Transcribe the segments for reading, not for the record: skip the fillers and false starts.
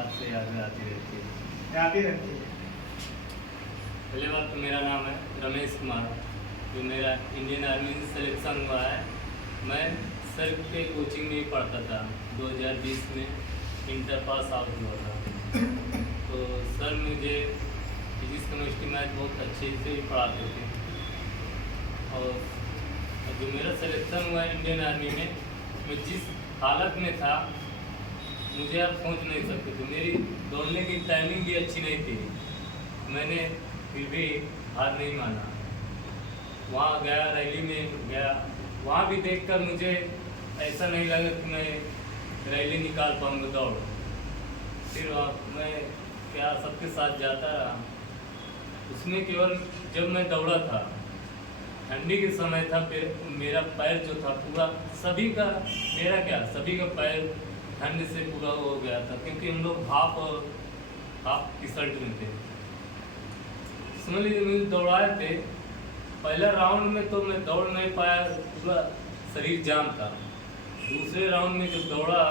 बात से यादें आती रहती है। आती रहती है। पहले बात तो मेरा नाम है रमेश कुमार, जो मेरा इंडियन आर्मी से सिलेक्शन हुआ है। मैं सर के कोचिंग में ही पढ़ता था। 2020 में इंटर पास आउट हुआ था। तो सर मुझे फिजिक्स केमिस्ट्री मैथ बहुत अच्छे से ही पढ़ाते थे। और जो मेरा सिलेक्शन हुआ इंडियन आर्मी में, मैं जिस हालत में था मुझे आप सोच नहीं सकते थे। मेरी दौड़ने की टाइमिंग भी अच्छी नहीं थी। मैंने फिर भी हार नहीं माना। वहाँ गया, रैली में गया, वहाँ भी देखकर मुझे ऐसा नहीं लगा कि मैं रैली निकाल पाऊँगा दौड़। फिर मैं क्या सबके साथ जाता रहा। उसमें केवल जब मैं दौड़ा था, ठंडी के समय था, फिर मेरा पैर जो था पूरा सभी का पैर ठंड से पूरा हो गया था, क्योंकि हम लोग हाफ टी शर्ट में थे। समझ लीजिए मुझे दौड़ाए थे। पहला राउंड में तो मैं दौड़ नहीं पाया, पूरा शरीर जाम था। दूसरे राउंड में जब दौड़ा,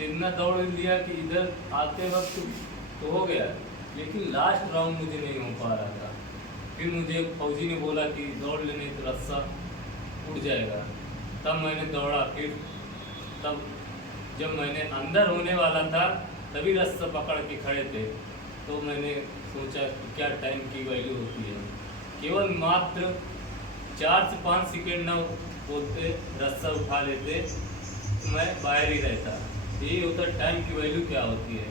इतना दौड़ लिया कि इधर आते वक्त तो हो गया, लेकिन लास्ट राउंड मुझे नहीं हो पा रहा था। फिर मुझे फौजी ने बोला कि दौड़ लेने तो रस्सा उड़ जाएगा। तब मैंने दौड़ा। फिर तब जब मैंने अंदर होने वाला था, तभी रस्सा पकड़ के खड़े थे। तो मैंने सोचा कि क्या टाइम की वैल्यू होती है। केवल मात्र 4 से 5 सेकेंड ना बोलते, रस्सा उठा लेते तो मैं बाहर ही रहता। यही होता टाइम की वैल्यू क्या होती है।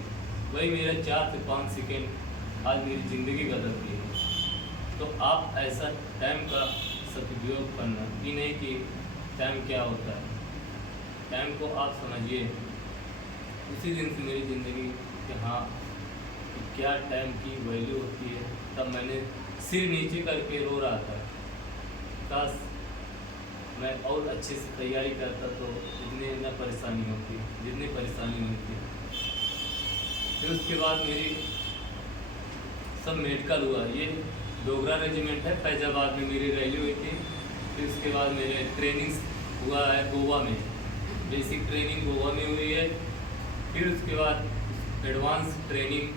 वही मेरा 4 से 5 सेकेंड आज मेरी ज़िंदगी बदल गई है। तो आप ऐसा टाइम का सदुपयोग करना कि नहीं कि टाइम क्या होता है। टाइम को आप समझिए। उसी दिन से मेरी ज़िंदगी कि हाँ कि क्या टाइम की वैल्यू होती है। तब मैंने सिर नीचे करके रो रहा था। काश मैं और अच्छे से तैयारी करता तो जितनी परेशानी होती। फिर उसके बाद मेरी सब मेडिकल हुआ। ये डोगरा रेजिमेंट है, फैजाबाद में मेरी रैली हुई थी। फिर उसके बाद मेरे ट्रेनिंग हुआ है गोवा में, बेसिक ट्रेनिंग गोवा में हुई है। फिर उसके बाद एडवांस ट्रेनिंग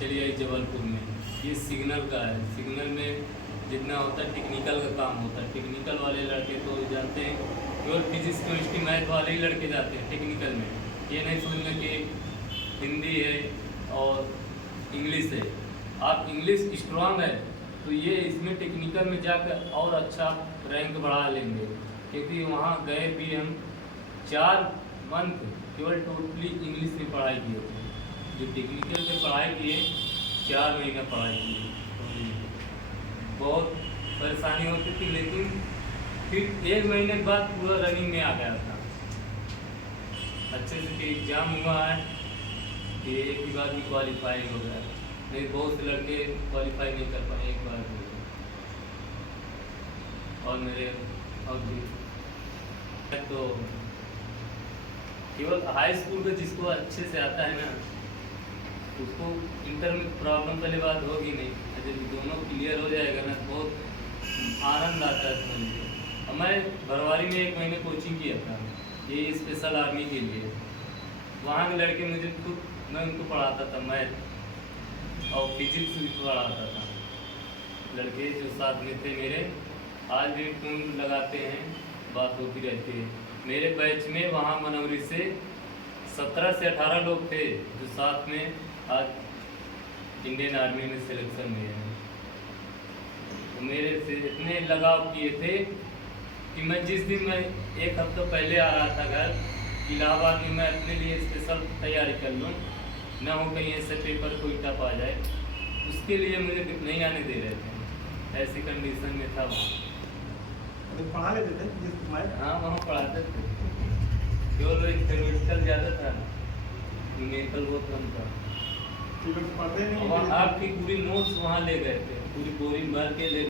चली आई जबलपुर में। ये सिग्नल का है। सिग्नल में जितना होता है टेक्निकल का काम होता है। टेक्निकल वाले लड़के तो जानते हैं, केवल फिजिक्स केमिस्ट्री मैथ वाले ही लड़के जाते हैं टेक्निकल में। ये नहीं सोचना कि हिंदी है और इंग्लिश है। आप इंग्लिश स्ट्रांग है तो ये इसमें टेक्निकल में जाकर और अच्छा रैंक बढ़ा लेंगे। क्योंकि वहाँ गए भी हम 4 मंथ केवल टोटली इंग्लिश में पढ़ाई किए थे। जो टेक्निकल में पढ़ाई किए 4 महीना पढ़ाई किए। बहुत परेशानी होती थी, लेकिन फिर 1 महीने के बाद पूरा रनिंग में आ गया था। अच्छे से एग्ज़ाम हुआ है कि एक ही बार भी क्वालिफाई हो गया। नहीं, बहुत से लड़के क्वालिफाई नहीं कर पाए, एक बार भी। और मेरे और भी तो केवल हाई स्कूल का जिसको अच्छे से आता है ना, उसको इंटर में प्रॉब्लम पहले बात होगी नहीं। जब दोनों क्लियर हो जाएगा ना, बहुत आनंद आता है समझ लीजिए। और मैं भरवारी में 1 महीने कोचिंग किया था, ये स्पेशल आर्मी के लिए। वहाँ के लड़के मुझे खुद, मैं उनको पढ़ाता था मैथ और फिजिक्स भी पढ़ाता था। लड़के जो साथ में थे मेरे, आज भी फोन लगाते हैं, बात होती रहती है। मेरे बैच में वहाँ मनौरी से 17 से 18 लोग थे जो साथ में आज इंडियन आर्मी में सिलेक्शन हुए हैं। तो मेरे से इतने लगाव किए थे कि मैं जिस दिन मैं 1 हफ्ता पहले आ रहा था घर इलाहाबाद में, मैं अपने लिए स्पेशल तैयारी कर लूँ, ना हो कहीं ऐसे पेपर कोई टप आ जाए, उसके लिए मुझे नहीं आने दे रहे थे। ऐसी कंडीशन में था वहाँ। पढ़ा लेते थे? हाँ, वहाँ पढ़ाते थे। केवल थ्योरेटिकल ज़्यादा था, न्यूमेरिकल बहुत कम था। पढ़ते नहीं? आपकी पूरी नोट्स वहाँ ले गए थे, पूरी बोरी भर के ले